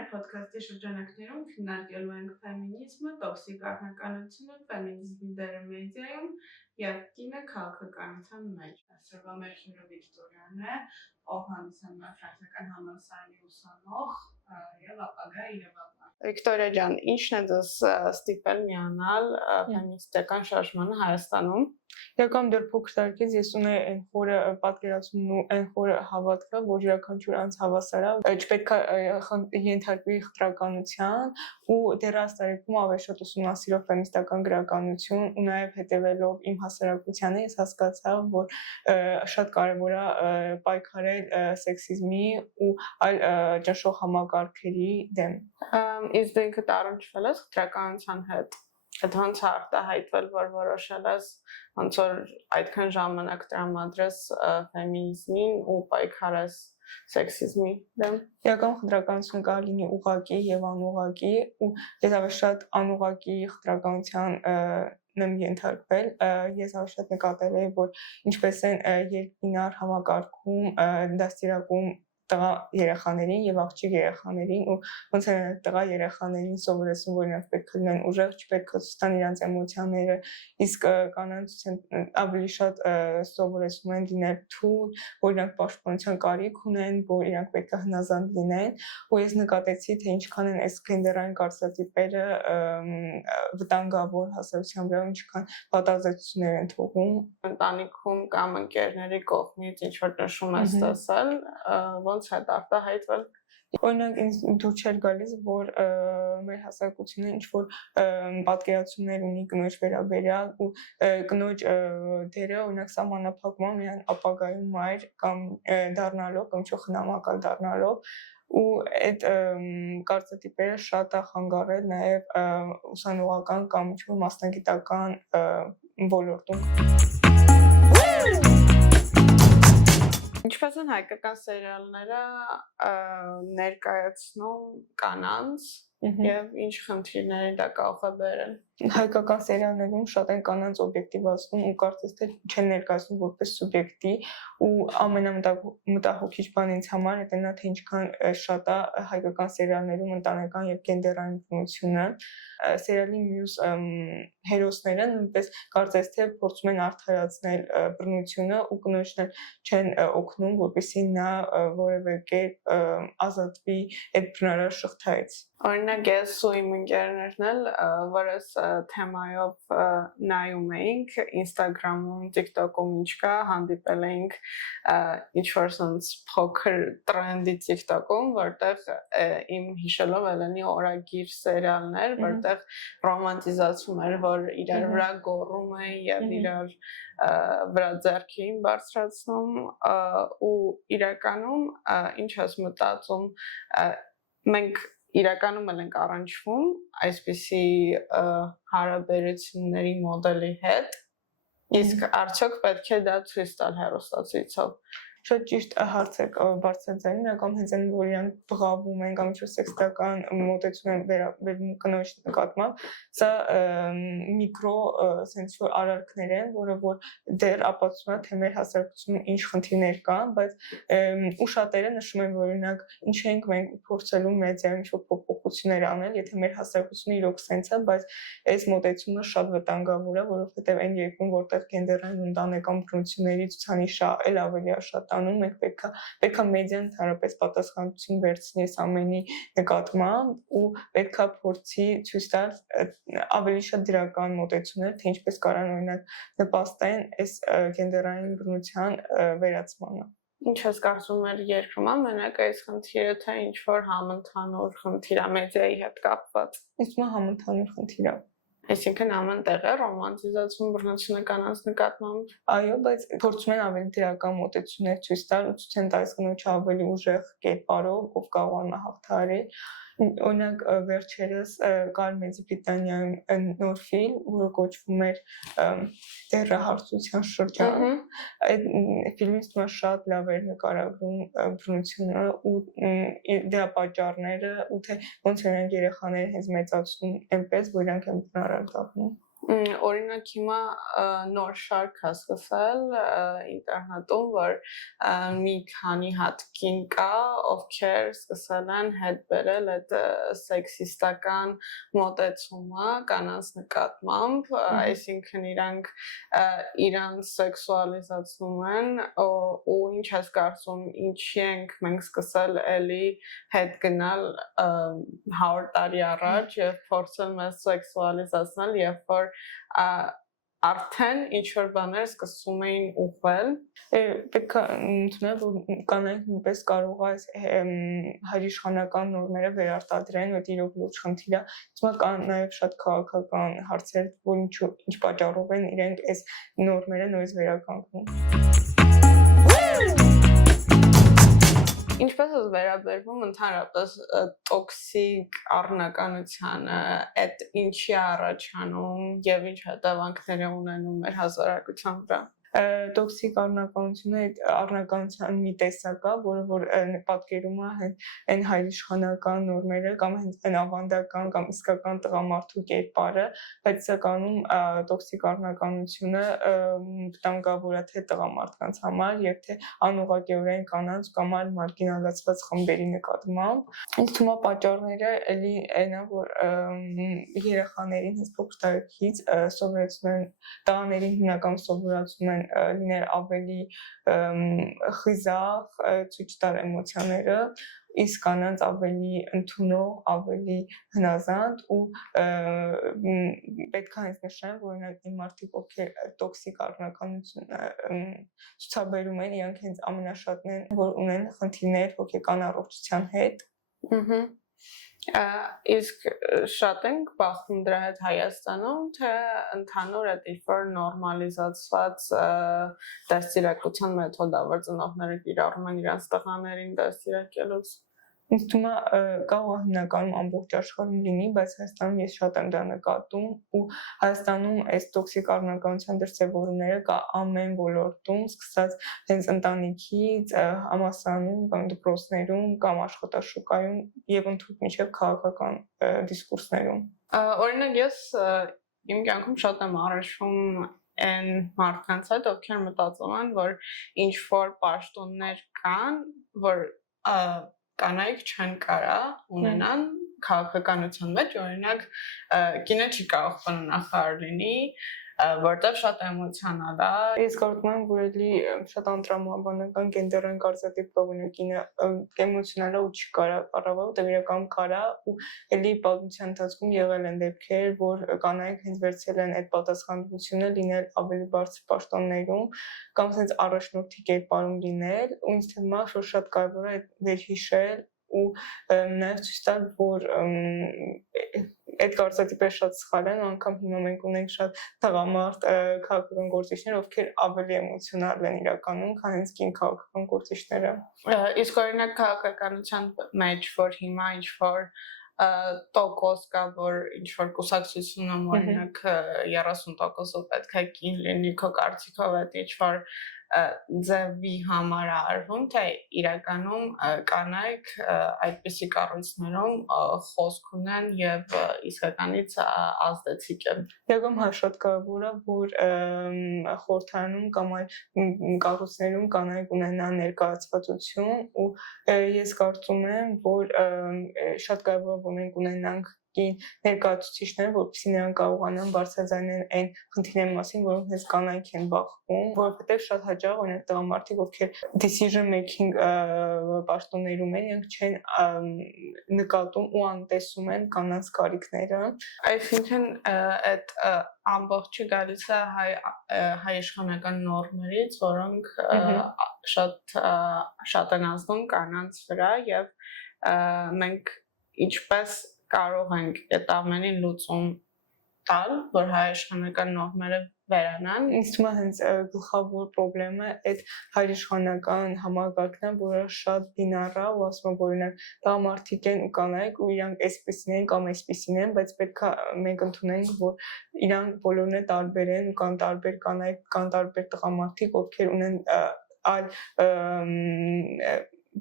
մեր podcast-ի շրջանակներում քննարկելու ենք ֆեմինիզմը, տոքսիկ առնականությունը, ֆեմինիզմի դերը մեդիայում եւ կինը քաղաքականության մեջ։ Այսօրվա մեր հյուրը Վիկտորիան է, ով հանդիսանում է ֆրանսիական համալսարանի ուսանող եւ ապագա իրավաբան։ Վիկտորիա ջան, ինչն է ձեզ ստիպել միանալ ֆեմինիստական շարժմանը Հայաստանում։ Եկամ դեռ փոքր տարիքից ես ունեի այն խորը պատկերացումն ու այն խորը հավատքը, որ յուրաքանչյուր անձ հավասար է, չպետք է ենթարկվի խտրականության ու դեռ տարիքում ավելի շատ ուսումնասիրով ֆեմինիստական գրականություն ու նաև հետևելով իմ հասարակությանը ես հասկացա, որ շատ կարևոր է պայքարել սեքսիզմի ու այլ ճնշող համակարգերի դեմ։ Իսկ դու ինքդ առնչվել ես խտրականության հետ։ Այդ ոնց է արտահայտվել, որ որոշել ես ոնց որ այդքան ժամանակ տրամադրես ֆեմինիզմին ու պայքարես սեքսիզմի դեմ։ Իրական խտրականությունը կարող լինի ուղղակի եւ անուղղակի ու ես ավելի շատ անուղղակի խտրականության եմ ենթարկվել, ես ավելի շատ նկատել եմ, որ ինչպես են երկբինար համակարգում դաստիարակում տղա երեխաներին եւ աղջիկ երեխաներին ու ոնց են տղա երեխաներին սովորեցնում, որ նրանք պետք է լինեն ուժեղ, չպետք է ցույց տան իրենց էմոցիաները, իսկ կանանց ավելի շատ սովորեցնում են լինել թույլ, որ իրանք պաշտպանության կարիք ունեն, որ իրանք պետք է հնազանդ լինեն, ու ես նկատեցի, թե ինչքան են այս գենդերային կարծրատիպերը վտանգավոր հասարակության վրա, ինչքան պատազդեցություններ են թողում ընտանիքում կամ ընկերների կողմից ինչ որ նշում ես տեսել, ոնց է արտահայտվել։ Օրինակ ինձ դուր չէր գալիս, որ մեր հասարակությունը ինչ-որ պատկերացումներ ունի կնոջ վերաբերյալ ու կնոջ դերը օրինակ սահմանափակվում է միայն ապագայում մայր կամ դառնալով կամ ինչ-որ խնամակալ դառնալով ու այդ կարծրատիպերը շատ է խանգարել նաև ուսանողական կամ ինչ-որ մասնագիտական ոլորտում։ Ինչպես են հայկական սերիալները ներկայացնում կանանց եւ ինչ խնդիրների դա կարող է բերել։ Հայկական սերիալներում շատ են կանանց օբյեկտիվացնում ու կարծես թե չեն ներկայացնում որպես սուբյեկտի ու ամենամտահոգիչ բանը ինձ համար է նա թե ինչքան շատ է հայկական սերիալներում ընտանեկան եւ գենդերային բնությունը սերիալի մյուս հերոսները նույնպես կարծես թե փորձում են արդարացնել բռնությունը ու կնոջն չեն օգնում որպեսզի նա որևէ կերպ ազատվի այդ բռնարար շղթայից։ Օրինակ ես ու իմ ընկերներն էլ որս թեմայով նայում էինք Instagram-ում, TikTok-ում ինչ կա, հանդիպել էինք ինչ-որ sense փոքր տրենդի TikTok-ում, որտեղ իմ հիշելով Էլենի օրագիր սերիալներ, որտեղ ռոմանտիզացում էր, որ իրար վրա գոռում են եւ իրար վրա ձեռքին բարձրացնում ու իրականում ինչ ես մտածում մենք իրականում ենք առնչվում այսպիսի հարաբերությունների մոդելի հետ, իսկ արդյոք պետք է դա ցույց տալ հեռուստացույցով։ Շատ ճիշտ հարց եք բարձրացնում, իրական հենց այն որ իրանք բղավում են կամ ինչ-որ սեքսիստական մոտեցում են վերաբերում կնոջ նկատմամբ, սա միկրո sense որ արարքներ են, որը որ դեռ ապացուցում է թե մեր հասարակությունում ինչ խնդիրներ կան, բայց ու շատերը նշում են որ օրինակ ինչ ենք մենք փորձելու մեդիայում ինչ-որ փոփոխություններ անել, եթե մեր հասարակությունը իրոք sense է, բայց այս մոտեցումը շատ վտանգավոր է, որովհետև այն երկրում որտեղ գենդերային ընտանեկան բռնությունների ցուցանիշը էլ ավելի է շատ մենք պետք է մեդիան հարաբերս պատասխանատվություն վերցնի այս ամենի նկատմամբ ու պետք է փորձի ցույց տալ ավելի շատ դրական մոտեցումներ, թե ինչպես կարան օրինակ նպաստեն այս գենդերային բռնության վերացմանը։ Ինչ ես կարծում մեր երկրում մենակ այս խնդիրը թե ինչ որ համընդհանուր խնդիր է մեդիայի հետ կապված։ Իսկ համընդհանուր խնդիր է։ Այսինքն ամեն տեղ է ռոմանտիզացում բռնությունը կանանց նկատմամբ։ Այո, բայց փորձում են ավելի դրական մոտեցումներ ցույց տալ ու ցույց են տալիս կնոջը ավելի ուժեղ կերպարով, ով կարող է հաղթահարել։ Օրինակ վերջերս կար Մեծի Բրիտանիայում նոր ֆիլմ, որը կոչվում էր Դեռահարցության շրջան։ Այդ ֆիլմից շատ լավ էր նկարագրում բռնությունը ու դրա պատճառները ու թե ոնց են երեխաները հենց մեծացնում այնպես, որ իրանք են բռնարար դառնում։ Օրինակ հիմա նոր շարք է սկսել ինտերնետում, որ մի քանի հատ կին կա, ովքեր սկսել են հետ բերել այդ սեքսիստական մոտեցումը կանանց նկատմամբ, այսինքն իրանց սեքսուալիզացնում են, ու ինչ ես կարծում, ինչի ենք մենք սկսել էլի հետ գնալ 100 տարի առաջ եւ փորձել մեզ սեքսուալիզացնել, երբ որ արդեն ինչ-որ բաներ սկսում էին ուղղել պետք է ընդունել, որ կանայք նույնպես կարող է հայրիշխանական նորմերը վերարտադրեն, որ իրոք լուրջ խնդիր է։ Հիմա կան նաև շատ քաղաքական հարցեր, որ ինչ պատճառով են իրենք այս նորմերը նույնպես վերականգնում։ Ինչպես է վերաբերվում ընդհանրապես տոքսիկ առնականությանը, այդ ինչի առաջանում եւ ինչ հետևանքներ է ունենում մեր հասարակության վրա։ Տոքսիկ առնականությունը առնականության մի տեսակ է, որ պատկերում է այն հայրիշխանական նորմերը կամ հենց այն ավանդական կամ իսկական տղամարդու կերպարը, բայց սականում տոքսիկ առնականությունը վտանգավոր է թե տղամարդկանց համար եւ թե անուղղակիորեն կանանց կամ այլ մարգինալացված խմբերի նկատմամբ։ Ինձ թվում է պատճառները էլի այն է, որ երեխաներին հենց փոքր տարիքից սովորեցնում են, տղաներին հիմնականում սովորացնում են լինել ավելի խիզախ, ցույց տալ էմոցիաները, իսկ կանանց ավելի ընդունող, ավելի հնազանդ ու պետք է հենց նշեմ, որ օրինակ այն մարդիկ, ովքեր տոքսիկ առնականություն ցուցաբերում են, իրանք հենց ամենաշատն են, որ ունեն խնդիրներ հոգեկան առողջության հետ։ Իսկ շատ ենք բախվում դրա հետ Հայաստանում, թե ընդհանուր է դիվոր նորմալիզացված դաստիարակության մեթոդա, որ ծնողները կիրառում են իրենց տղաներին դաստիարակելուց։ Ինձ թվում է կարող է հիմնականում ամբողջ աշխարհում լինի, բայց Հայաստանում ես շատ եմ դա նկատում ու Հայաստանում այս տոքսիկ առնականության դրսևորումները կա ամեն ոլորտում, սկսած հենց ընտանիքից, համալսարանում, կամ դպրոցներում, կամ աշխատաշուկայում եւ ընդհանուր մինչեւ քաղաքական դիսկուրսներում։ Օրինակ ես իմ կյանքում շատ եմ առնչվում այն մարդկանց հետ, ովքեր մտածում են, որ ինչ որ պաշտոններ կան, որ կանայք չեն կարա ունենան քաղաքականության մեջ, օրինակ կինը չի կարող բննախարար լինի, որտեղ շատ էմոցիոնալ է։ Ես կարծում եմ, որ էլի շատ անտրամաբանական գենդերային կարծրատիպ կա, որ կինը էմոցիոնալ է ու չի կարա առավալ, որտեղ իրականում կարա ու էլի պատմության ընթացքում եղել են դեպքեր, որ կանայք հենց վերցել են այդ պատասխանատվությունը լինել ավելի բարձր պաշտոններում կամ հենց առաջնորդի կերպարում լինել, ու ինձ թվում է, որ շատ կարևոր է վերհիշել ու նաև ցույց տալ, որ այդ կարծրատիպը շատ սխալ են, անգամ հիմա մենք ունենք շատ տղամարդ քաղաքական գործիչներ, ովքեր ավելի էմոցիոնալ են իրականում, քան հենց կին քաղաքական գործիչները։ Իսկ օրինակ քաղաքականության մեջ, որ հիմա ինչ որ տոկոս կա, որ ինչ որ կուսակցությունում օրինակ 30%-ով պետք է կին լինի, քո կարծիքով այդ ինչ որ ձևի համար արվում, թե իրականում կանայք այդպիսի կառույցներում խոսք ունեն եւ իսկականից ազդեցիկ են։ Եգում շատ կարևոր է, որ խորհրդանում կամ այլ կառույցներում կանայք ունենան ներկայացվածություն ու ես կարծում եմ, որ շատ կարևոր է, որ մենք ունենանք ներկայացուցիչներ, որպեսզի նրանք կարողանան բարձրաձայնել այն խնդիրների մասին, որոնք հենց կանայք են բախվում, որովհետև շատ հաճախ օրինակ տղամարդիկ, ովքեր decision making պաշտոններում են, իրենք չեն նկատում ու անտեսում են կանանց կարիքները։ Այսինքն այդ ամբողջը գալիս է հայ-իշխանական նորմերից, որոնք շատ են ազդում կանանց վրա եւ մենք ինչպես կարող ենք այդ ամենին լուծում տալ, որ հայ-իշխանական նորմերը վերանան։ Ինձ թվում է հենց գլխավոր խնդրեմը այդ հայրիշխանական համակարգն է, որը շատ բինար է ու ասում եմ, որ օրինակ տղամարդիկ են ու կանայք ու իրանք այսպեսին են կամ այսպեսին են, բայց պետք է մենք ընդունենք, որ իրանք բոլորն է տարբեր են ու կան տարբեր կանայք, կան տարբեր տղամարդիկ, ովքեր ունեն այլ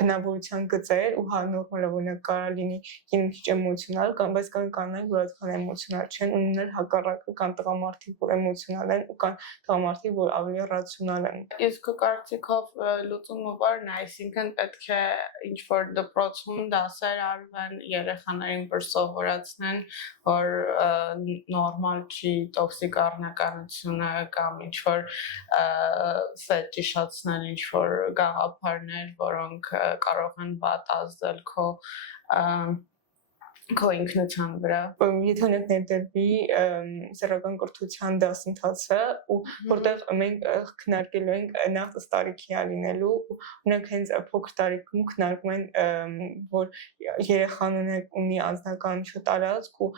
բնավորության գծեր ու հա նորմալ է որ կարա լինի քիչ էմոցիոնալ կամ բայց կանանք որ այդքան էմոցիոնալ չեն ու նույն հակառակը կան տղամարդիկ որ էմոցիոնալ են ու կան տղամարդիկ որ ավելի ռացիոնալ են իսկ կարծիքով լուծումը որն է այսինքն պետք է ինչ որ դպրոցում դասեր արվեն երեխաներին որ սովորացնեն որ նորմալ չի տոքսիկ առնականությունը կամ ինչ որ ֆետիշացնել ինչ որ գաղափարներ, որոնք կարող են վատ ազդել քո ինքնության վրա։ Եթե ներդրվի սեռական կրթության դասընթացը ու որտեղ մենք քննարկելու ենք նախ տարիքի լինելու ու ունենք հենց փոքր տարիքում քննարկում են որ երեխան ունի անձնական տարածք ու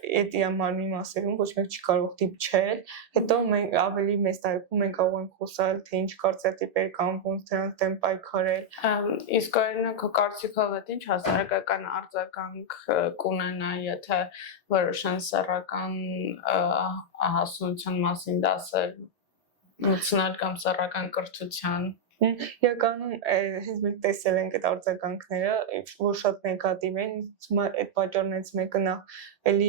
այդ մարմնի մասերում ոչ մեկ չի կարող դիպչել հետո մենք ավելի մեծ տարիքում մենք կարող ենք խոսալ թե ինչ կարծրատիպեր կան ոնց դրանց դեմ պայքարել իսկ օրինակ քո կարծիքով ինչ հասարակական արձագանք կունենա եթե որոշեն սեռական հասունության մասին դասեր մտցնել կամ սեռական կրթության Իրականում հենց մենք տեսել ենք այդ արձագանքները, որ շատ նեգատիվ են, այդ պատճառներից մեկը նախ էլի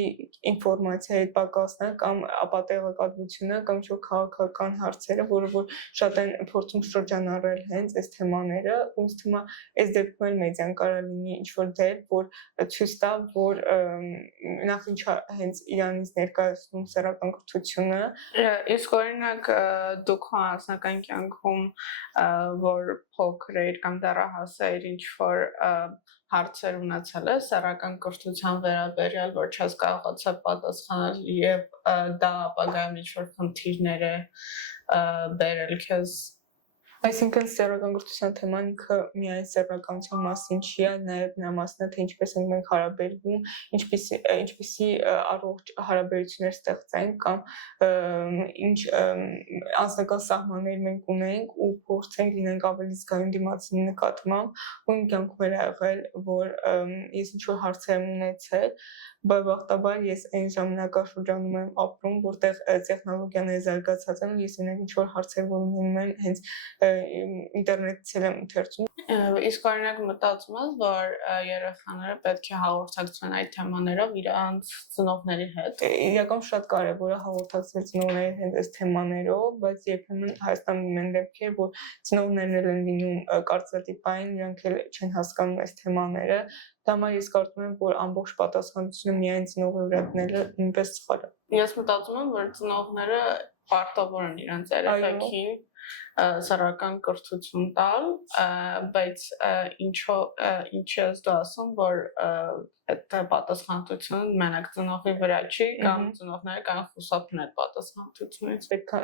ինֆորմացիայի հետ պակասն է կամ ապատեղեկատվությունը կամ ինչ-որ քաղաքական հարցերը, որը որ շատ են փորձում շրջանառել հենց այս թեմաները, ոնց թվում է այս դեպքում էլ մեդիան կարող լինի ինչ-որ դեր, որ ցույց տա, որ նախ ինչ հենց Իրանից ներկայացնում սեռական կրթությունը, իսկ օրինակ դուք անձնական կյանքում որ փոքր էր կամ դեռահաս էր ինչ որ հարցեր ունեցել է սեռական կրթության վերաբերյալ որ չես կարողացա պատասխանել եւ դա ապագայում ինչ որ խնդիրներ է բերել քեզ Այսինքն սեռական կրթության թեման ինքը միայն սեռականության մասին չի, նաև նա մասն է թե ինչպես ենք մենք հարաբերվում, ինչպիսի առողջ հարաբերություններ ստեղծենք կամ ինչ անձնական սահմաններ մենք ունենք ու փորձենք լինենք ավելի զգայուն դիմացինի նկատմամբ, ու իմ կյանքում էլ ա եղել, որ ես ինչ որ հարցեր եմ ունեցել, բավականաբար ես այն ժամանակաշրջանում եմ ապրում, որտեղ տեխնոլոգիաները զարգացած են ու ես ունեմ ինչ որ հարցեր, որ ունենում են հենց ինտերնետից եմ ընթերցում իսկ օրինակ մտածում ես որ երեխաները պետք է հաղորդակցվեն այդ թեմաներով իրանց ծնողների հետ իրական շատ կարևոր է հաղորդակցվել ծնողների հետ այս թեմաներով բայց երբեմն Հայաստանում ունեն դեպքեր որ ծնողներն են լինում կարծրատիպային իրանք էլ չեն հասկանում այս թեմաները դա համար ես կարծում եմ որ ամբողջ պատասխանատվությունը միայն ծնողի վրա դնելը նույնպես սխալ է ես մտածում եմ որ ծնողները պարտավոր են իրենց երեխեքին սեռական կրթություն տալ, բայց ինչ ես դու ասում, որ այդ պատասխանատվությունը մենակ ծնողի վրա չի կամ ծնողները կարող խուսափեն այդ պատասխանատվությունից պետք է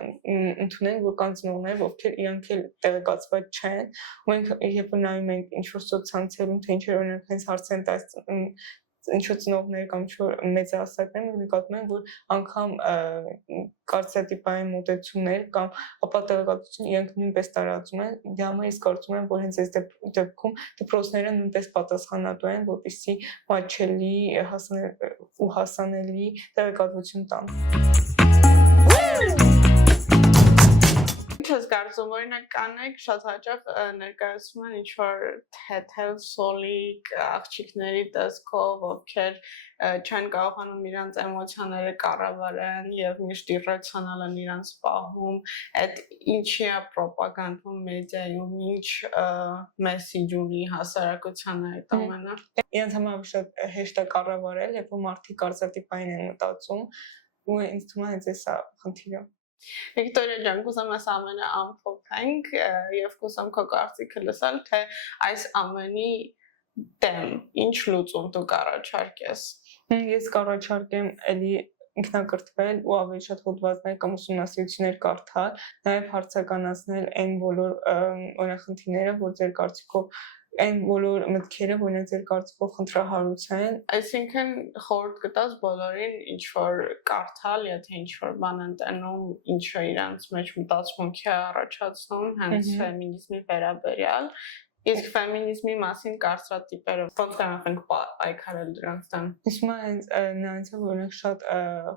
ընդունենք որ կան ծնողներ ովքեր իրանք էլ տեղեկացված չեն ու մենք երբ նայում ենք ինչ որ սոցցանցերում թե ինչ որ հենց հարց են տալիս ինչ որ ծնողներ կամ ինչ որ մեծահասակներ նկատում են որ անգամ կարծրատիպային մոտեցումներ կամ ապատեղեկատվություն իրանք նույնպես տարածում են դա համար ես կարծում եմ որ հենց այս դեպքում դպրոցները նույնպես պատասխանատու են որպեսզի մատչելի ու հասանելի տեղեկատվություն տան Ինչ կարծում օրինակ կանեք շատ հաճախ ներկայացում են ինչ որ թեթև սոլիկ աղջիկների տեսքով ովքեր չեն կարողանում իրանց էմոցիաները կառավարեն եւ միշտ իրացիոնալ են իրանց պահում այդ ինչի է ռոպագանդում մեդիայում ինչ մեսեջ ունի հասարակությանը այդ ամենը իրենց համար շատ հեշտ է կառավարել երբ որ մարդիկ կարծրատիպային են մտածում ու ինձ թվում է հենց էսա խնդիրը Վիկտորիա ջան, կուզեմ այս ամենը ամփոփենք եւ կուզեմ քո կարծիքը լսել, թե այս ամենի դեմ ինչ լուծում դու կառաջարկես։ Ես կառաջարկեմ էլի ինքնակրթվել ու ավելի շատ հոդվածներ կամ ուսումնասիրություններ կարդալ, նաեւ հարցականացնել այն բոլոր օրենախնդիրները, որ ձեր կարծիքով այն բոլոր մտքերը, որոնք ձեր կարծիքով խնդրահարույց են, այսինքն խորհուրդ կտաս բոլորին ինչ որ կարդալ, եթե ինչ որ բան են տենում, ինչը իրանց մեջ մտածմունք է առաջացնում, հենց ֆեմինիզմի վերաբերյալ, իսկ ֆեմինիզմի մասին կարծրատիպերը ոնց կարող ենք պայքարել դրանց դեմ։ Իսկ հենց նրանց օրինակ շատ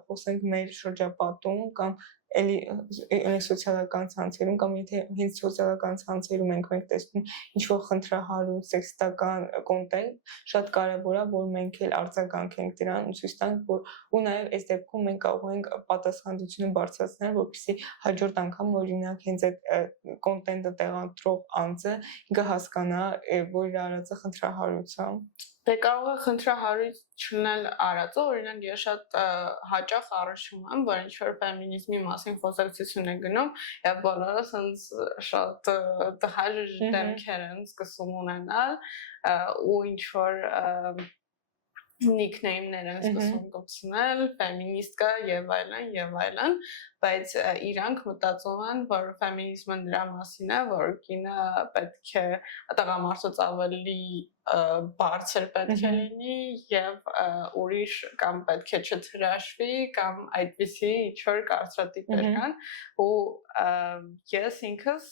խոսենք մեր շրջապատում կամ էլի սոցիալական ցանցերում կամ եթե հենց սոցիալական ցանցերում ենք մենք տեսնում ինչ որ խնդրահարույց սեքսիստական կոնտենտ, շատ կարևոր է որ մենք էլ արձագանքենք դրան ու ցույց տանք որ ու նաև այս դեպքում մենք կարող ենք պատասխանատվությունը բարձրացնել, որպեսզի հաջորդ անգամ օրինակ հենց այդ կոնտենտը տեղադրող անձը ինքը հասկանա, որ իր արածը խնդրահարույց է։ Դե կարող է խնդրահարույց չլինել արածը, օրինակ ես շատ հաճախ առնչում եմ, որ ինչ որ ֆեմինիզմի մասին խոսակցություն է գնում, եւ բոլորը ասենց շատ տհաճ դեմքեր են սկսում ունենալ ու ինչ որ nickname-ներ են սկսում կոչվել, ֆեմինիստկա եւ այլն, բայց իրանք մտածում են, որ ֆեմինիզմը նրա մասին է, որ կինը պետք է տղամարդուց ավելի բարձր պետք է լինի եւ ուրիշ կամ պետք է չհրաշվի կամ այդպիսի ինչ-որ կարծրատիպեր կան ու ես ինքս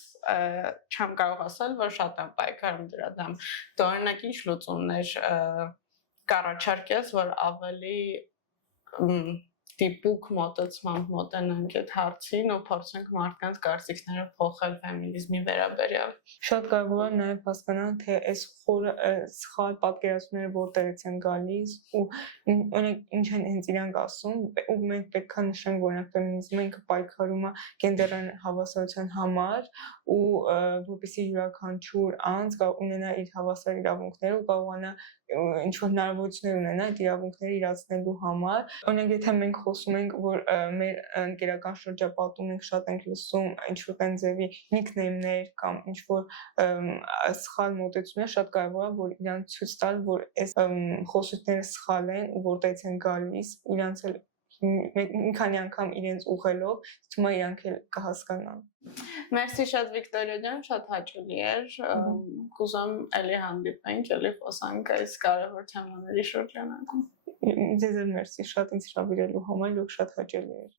չեմ կարող ասել, որ շատ եմ պայքարում դրա դեմ։ Դու օրինակ ինչ լուծումներ կառաջարկես, որ ավելի դիպուկ մոտեցմամբ մոտենանք այդ հարցին ու փորձենք մարդկանց կարծիքները փոխել ֆեմինիզմի վերաբերյալ։ Շատ կարևոր է նաև հասկանալ, թե այս խորը սխալ պատկերացումները որտեղից են գալիս ու օրինակ ինչ են հենց իրանք ասում, ու մենք պետք է նշենք, որ օրինակ ֆեմինիզմը ինքը պայքարում է գենդերային հավասարության համար ու որպեսզի յուրաքանչյուր անձ ունենա իր հավասար իրավունքները ու կարողանա ինչ որ հնարավորություններ ունենա այդ իրավունքները իրացնելու համար։ Օրինակ եթե մենք խոսում ենք, որ մեր ընկերական շրջապատում ենք շատ ենք լսում ինչ որ այն ձևի nickname-ներ կամ ինչ որ սխալ մոտեցումներ, շատ կարևոր է որ իրանք ցույց տալ, որ այս խոսությունները սխալ են ու որտեղից են գալիս, իրանք էլ մի քանի անգամ իրենց ուղղելով, թվում է իրանք էլ կհասկանան։ Մերսի շատ Վիկտորիա ջան, շատ հաճելի էր։ Կուզեմ էլի հանդիպենք, էլի խոսանք այս կարևոր թեմաների շրջանակում։ Ձեզ էլ մերսի, շատ ինձ հրավիրելու համար, դուք շատ հաճելի եք։